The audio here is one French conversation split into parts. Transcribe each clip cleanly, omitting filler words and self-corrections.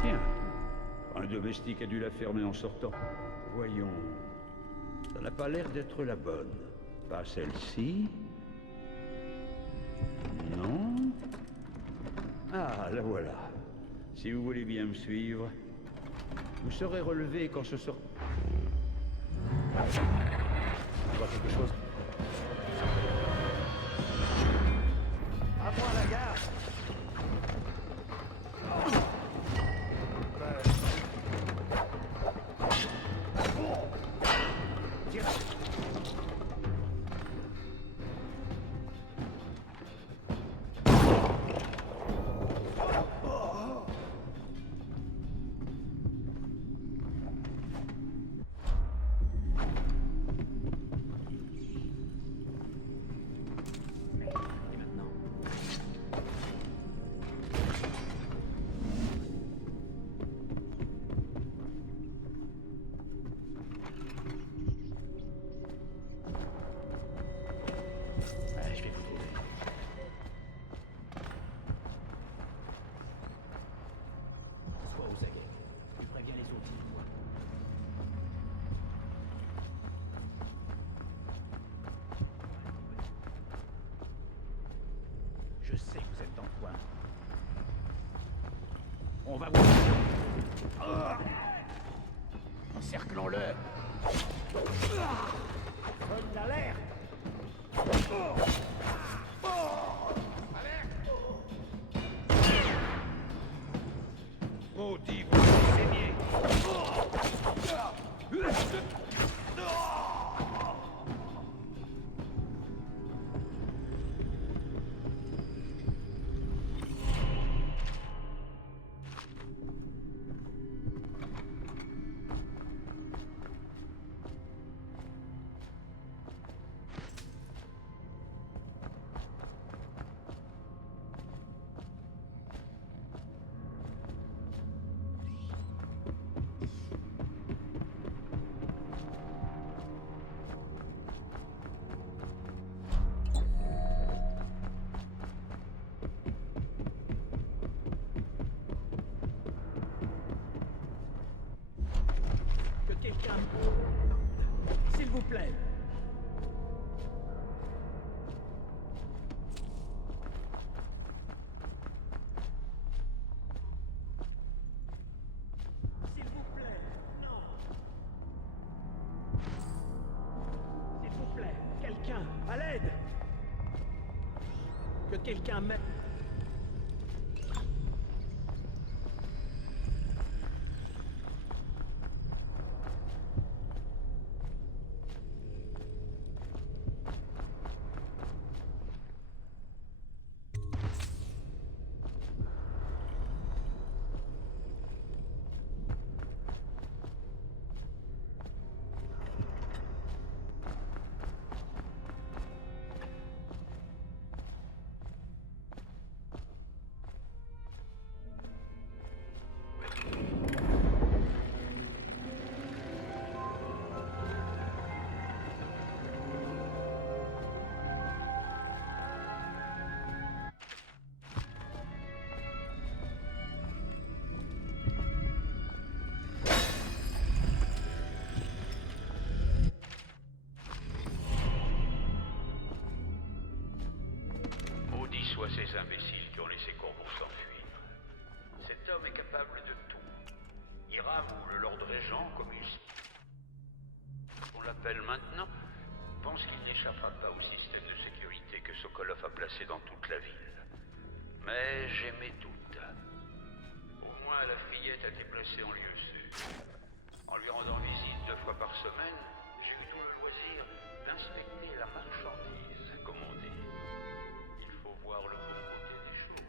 Tiens, un domestique a dû la fermer en sortant. Voyons, ça n'a pas l'air d'être la bonne. Pas celle-ci. Non. Ah, la voilà. Si vous voulez bien me suivre, vous serez relevé quand ce sera... Tu vois quelque chose? À moi la gare! Je vais vous trouver. Sois aux aguets. Je préviens les autres s'il faut. Je sais que vous êtes dans le coin. On va voir. Encerclons-le. Donne d'alerte. Maudit, vous allez saigner. Que quelqu'un... S'il vous plaît. S'il vous plaît. Non. S'il vous plaît. Quelqu'un. À l'aide. Que quelqu'un m'aide. Maudits soient ces imbéciles qui ont laissé Corbeau s'enfuir. Cet homme est capable de tout. Hiram ou le Lord Régent, comme on l'appelle maintenant, pense qu'il n'échappera pas au système de sécurité que Sokolov a placé dans toute la ville. Mais j'ai mes doutes. Au moins, la fillette a été placée en lieu sûr. En lui rendant visite 2 fois par semaine, j'ai eu tout le loisir d'inspecter la marchandise, comme on dit. Il faut voir le bon côté des choses.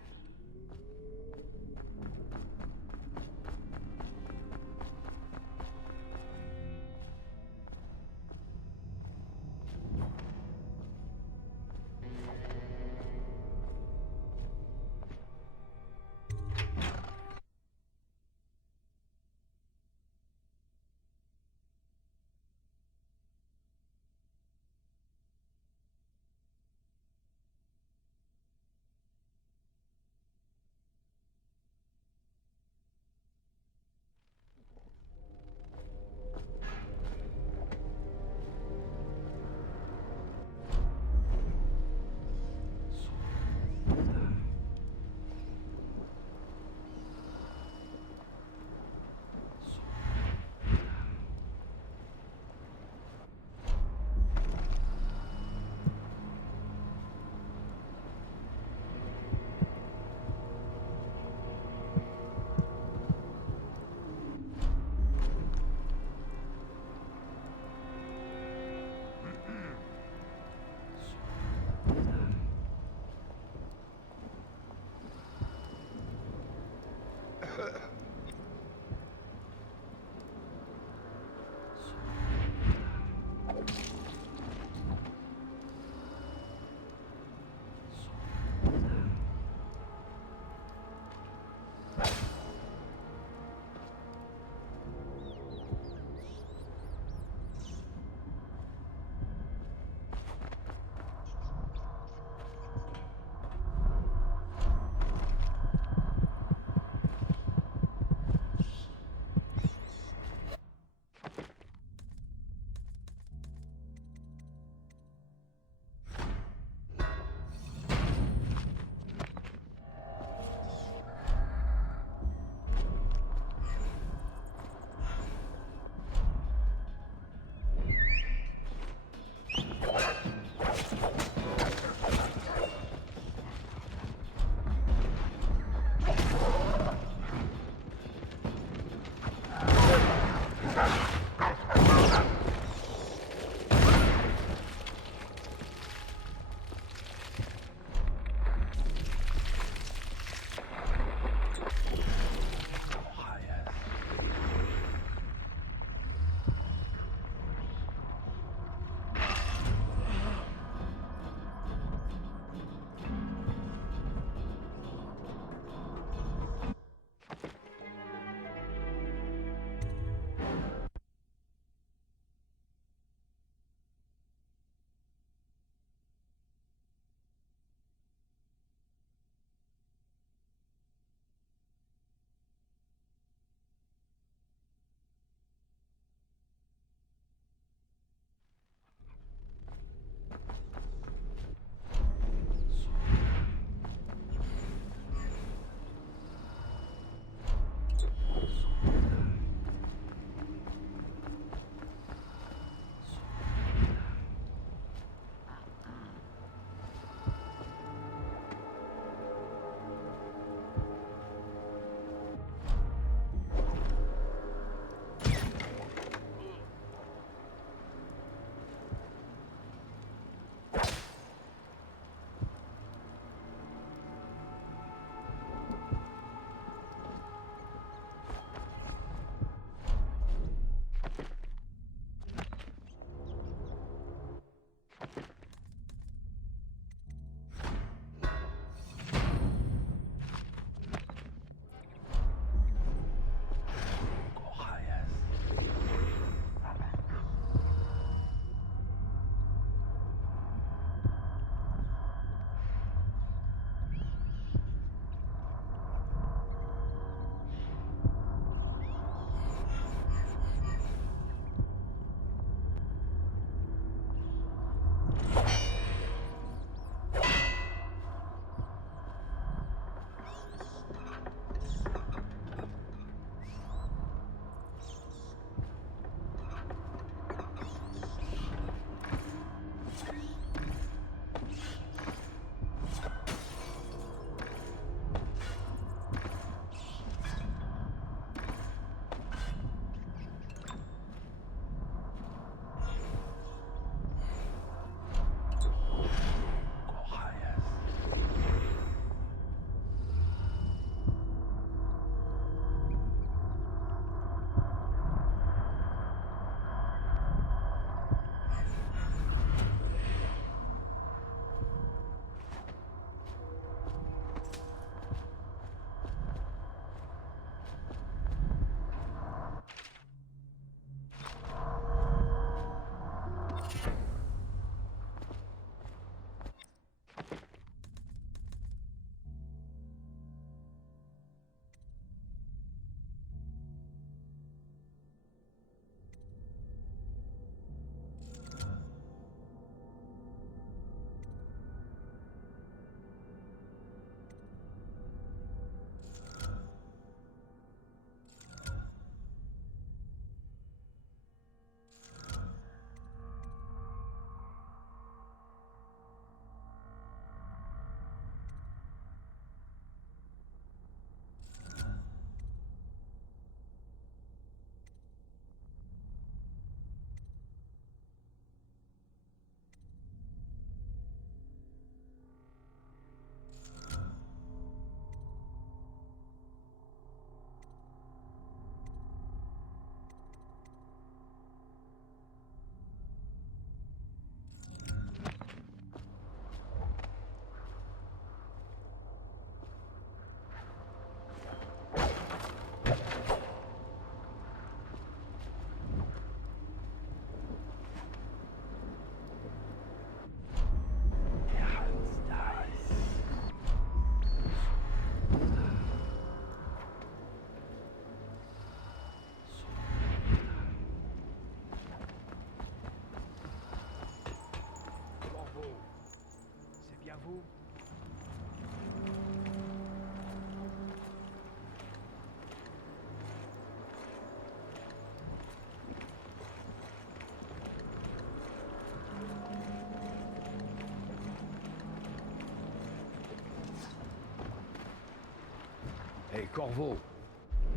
Hé, Corvo,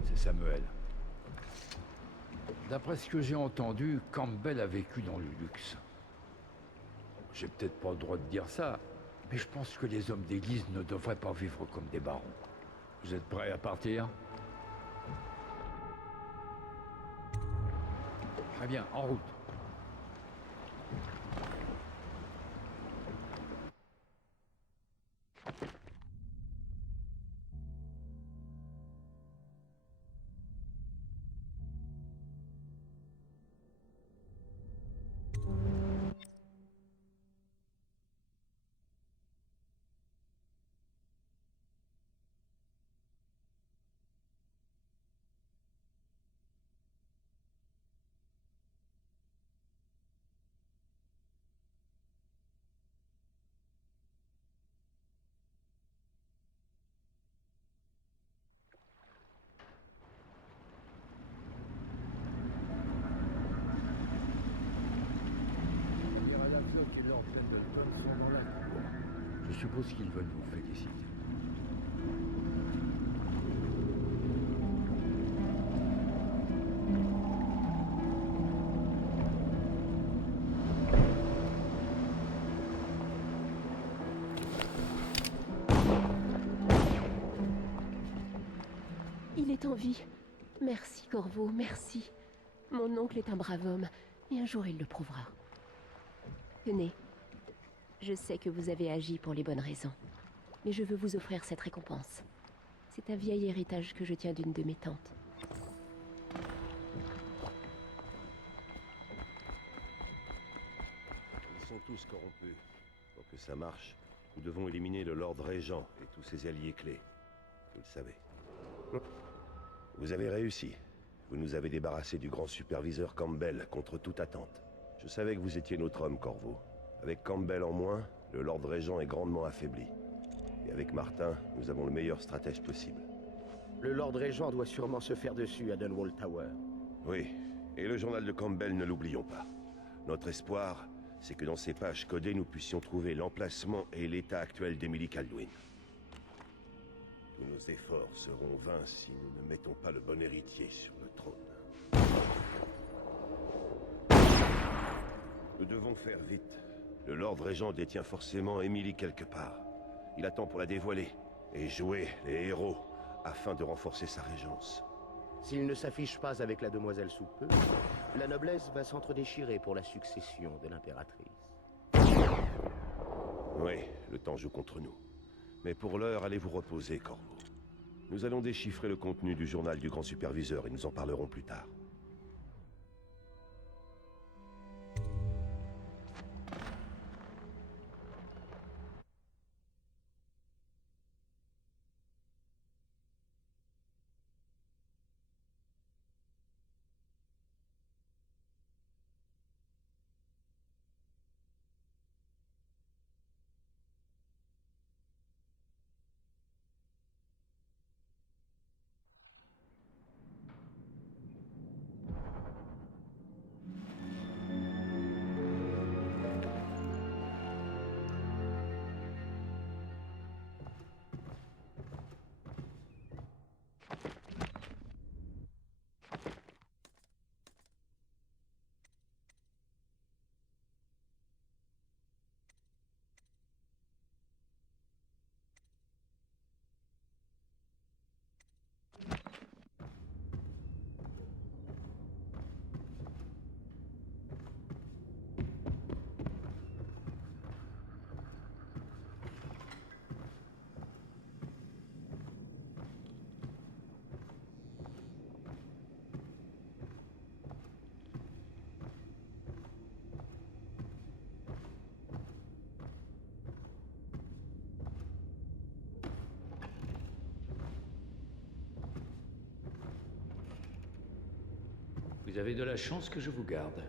c'est Samuel. D'après ce que j'ai entendu, Campbell a vécu dans le luxe. J'ai peut-être pas le droit de dire ça, mais je pense que les hommes d'église ne devraient pas vivre comme des barons. Vous êtes prêts à partir? Très bien, en route. Je suppose qu'ils veulent vous féliciter. Il est en vie. Merci, Corvo, merci. Mon oncle est un brave homme, et un jour il le prouvera. Tenez. Je sais que vous avez agi pour les bonnes raisons, mais je veux vous offrir cette récompense. C'est un vieil héritage que je tiens d'une de mes tantes. Ils sont tous corrompus. Pour que ça marche, nous devons éliminer le Lord Régent et tous ses alliés clés. Vous le savez. Vous avez réussi. Vous nous avez débarrassé du grand superviseur Campbell contre toute attente. Je savais que vous étiez notre homme, Corvo. Avec Campbell en moins, le Lord Régent est grandement affaibli. Et avec Martin, nous avons le meilleur stratège possible. Le Lord Régent doit sûrement se faire dessus à Dunwall Tower. Oui, et le journal de Campbell, ne l'oublions pas. Notre espoir, c'est que dans ces pages codées, nous puissions trouver l'emplacement et l'état actuel d'Emily Kaldwin. Tous nos efforts seront vains si nous ne mettons pas le bon héritier sur le trône. Nous devons faire vite. Le Lord Régent détient forcément Emily quelque part. Il attend pour la dévoiler et jouer les héros afin de renforcer sa régence. S'il ne s'affiche pas avec la demoiselle sous peu, la noblesse va s'entre-déchirer pour la succession de l'impératrice. Oui, le temps joue contre nous. Mais pour l'heure, allez vous reposer, Corvo. Nous allons déchiffrer le contenu du journal du grand superviseur et nous en parlerons plus tard. Vous avez de la chance que je vous garde.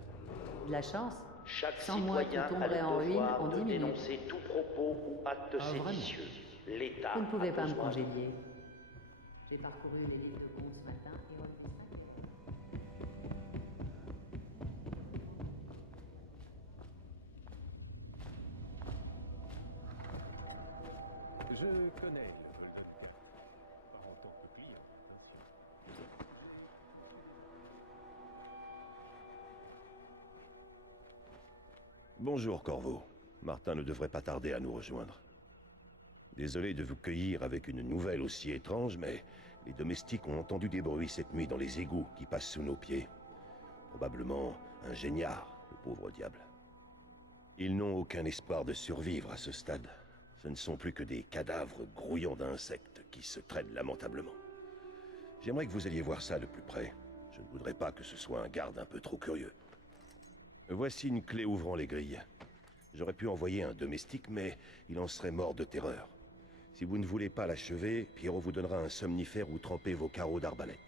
De la chance. Chaque Sans moi, citoyen tout a tomberait le en ruine devoir en de 10 minutes. dénoncer tout propos ou acte Ah, vraiment? séditieux. L'État Vous ne pouvez a pas me besoin congédier. J'ai parcouru les livres de comptes ce matin et repris 5 heures. Je connais le Golden. Pas en tant que client. Bonjour, Corvo. Martin ne devrait pas tarder à nous rejoindre. Désolé de vous cueillir avec une nouvelle aussi étrange, mais les domestiques ont entendu des bruits cette nuit dans les égouts qui passent sous nos pieds. Probablement un géniard, le pauvre diable. Ils n'ont aucun espoir de survivre à ce stade. Ce ne sont plus que des cadavres grouillants d'insectes qui se traînent lamentablement. J'aimerais que vous alliez voir ça de plus près. Je ne voudrais pas que ce soit un garde un peu trop curieux. Voici une clé ouvrant les grilles. J'aurais pu envoyer un domestique, mais il en serait mort de terreur. Si vous ne voulez pas l'achever, Pierrot vous donnera un somnifère où tremper vos carreaux d'arbalète.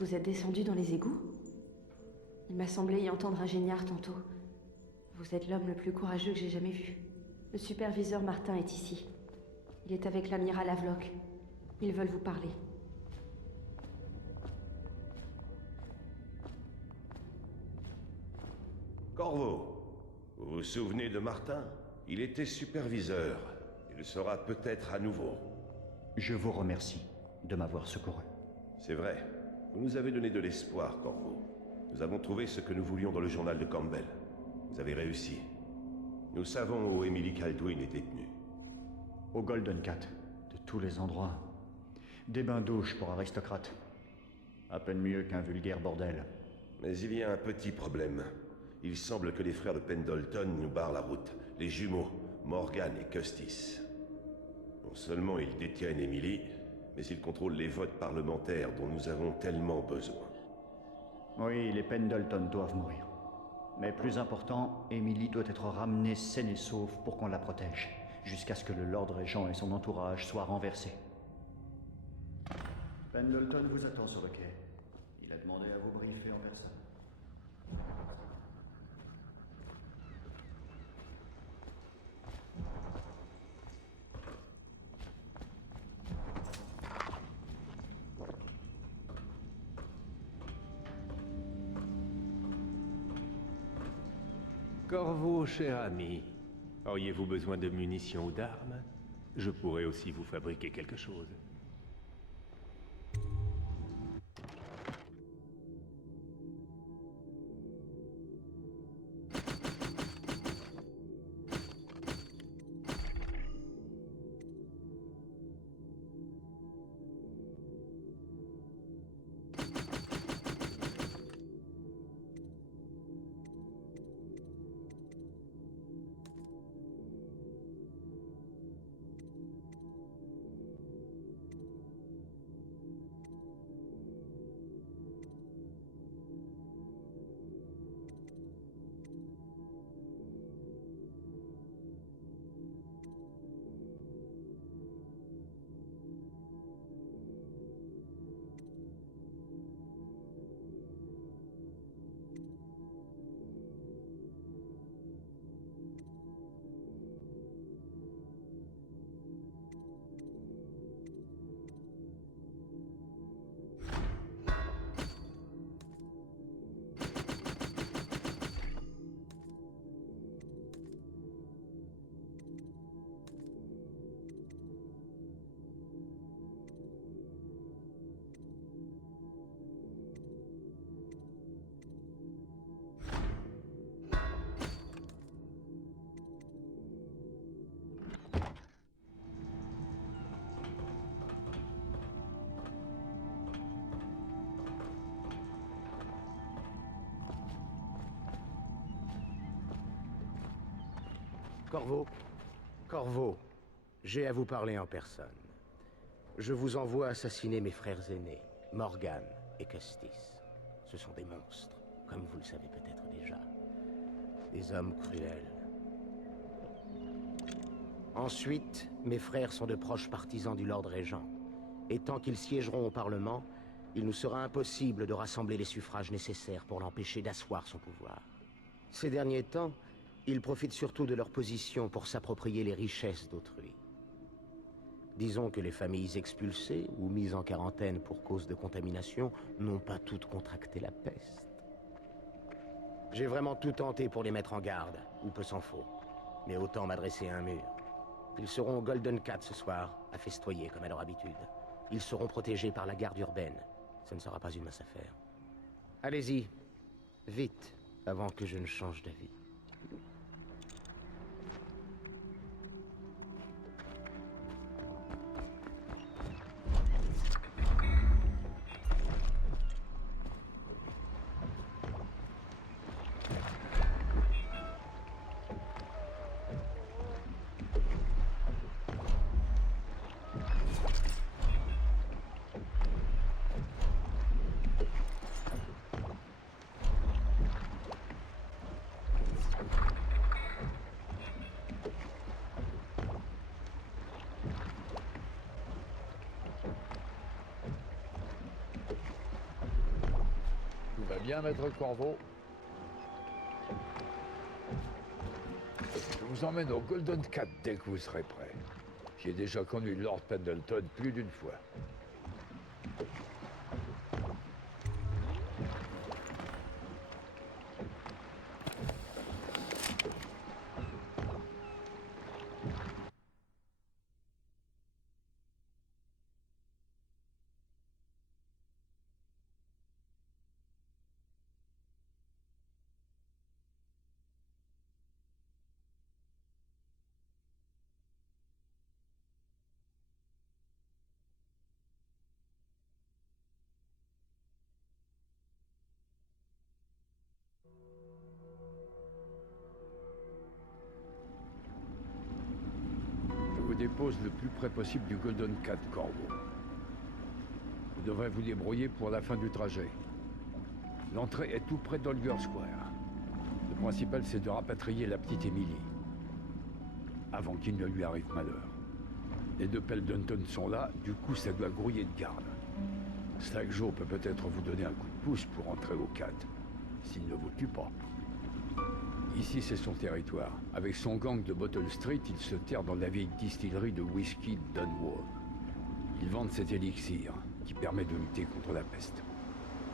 Vous êtes descendu dans les égouts? Il m'a semblé y entendre un géniard tantôt. Vous êtes l'homme le plus courageux que j'ai jamais vu. Le superviseur Martin est ici. Il est avec l'amiral Havelock. Ils veulent vous parler. Corvo, vous vous souvenez de Martin? Il était superviseur. Il le sera peut-être à nouveau. Je vous remercie de m'avoir secouru. C'est vrai. Vous nous avez donné de l'espoir, Corvo. Nous avons trouvé ce que nous voulions dans le journal de Campbell. Vous avez réussi. Nous savons où Emily Kaldwin est détenue. Au Golden Cat, de tous les endroits. Des bains-douches pour aristocrates. À peine mieux qu'un vulgaire bordel. Mais il y a un petit problème. Il semble que les frères de Pendleton nous barrent la route. Les jumeaux, Morgan et Custis. Non seulement ils détiennent Emily, mais ils contrôlent les votes parlementaires dont nous avons tellement besoin. Oui, les Pendleton doivent mourir. Mais plus important, Emily doit être ramenée saine et sauve pour qu'on la protège, jusqu'à ce que le Lord Régent et son entourage soient renversés. Pendleton vous attend sur le quai. Il a demandé à vous briefer en personne. Corvo, cher ami, auriez-vous besoin de munitions ou d'armes? Je pourrais aussi vous fabriquer quelque chose. Corvo. Corvo, j'ai à vous parler en personne. Je vous envoie assassiner mes frères aînés, Morgan et Custis. Ce sont des monstres, comme vous le savez peut-être déjà. Des hommes cruels. Ensuite, mes frères sont de proches partisans du Lord Régent. Et tant qu'ils siégeront au Parlement, il nous sera impossible de rassembler les suffrages nécessaires pour l'empêcher d'asseoir son pouvoir. Ces derniers temps, ils profitent surtout de leur position pour s'approprier les richesses d'autrui. Disons que les familles expulsées ou mises en quarantaine pour cause de contamination n'ont pas toutes contracté la peste. J'ai vraiment tout tenté pour les mettre en garde, ou peu s'en faut. Mais autant m'adresser à un mur. Ils seront au Golden Cat ce soir, à festoyer comme à leur habitude. Ils seront protégés par la garde urbaine. Ce ne sera pas une mince affaire. Allez-y, vite, avant que je ne change d'avis. Tout va bien, maître Corvo? Je vous emmène au Golden Cat dès que vous serez prêt. J'y ai déjà connu Lord Pendleton plus d'une fois. Je vous dépose le plus près possible du Golden Cat, Corvo. Vous devrez vous débrouiller pour la fin du trajet. L'entrée est tout près d'Holger Square. Le principal, c'est de rapatrier la petite Emily, avant qu'il ne lui arrive malheur. Les deux Pendleton sont là, du coup ça doit grouiller de garde. Stag Joe peut peut-être vous donner un coup de pouce pour entrer au Cat, s'il ne vous tue pas. Ici, c'est son territoire. Avec son gang de Bottle Street, il se terre dans la vieille distillerie de whisky Dunwall. Ils vendent cet élixir, qui permet de lutter contre la peste.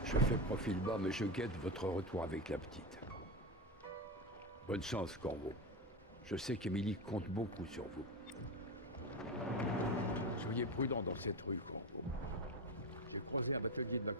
Je fais profil bas, mais je guette votre retour avec la petite. Bonne chance, Corvo. Je sais qu'Emily compte beaucoup sur vous. Soyez prudent dans cette rue, Corvo. J'ai croisé un batelier de la...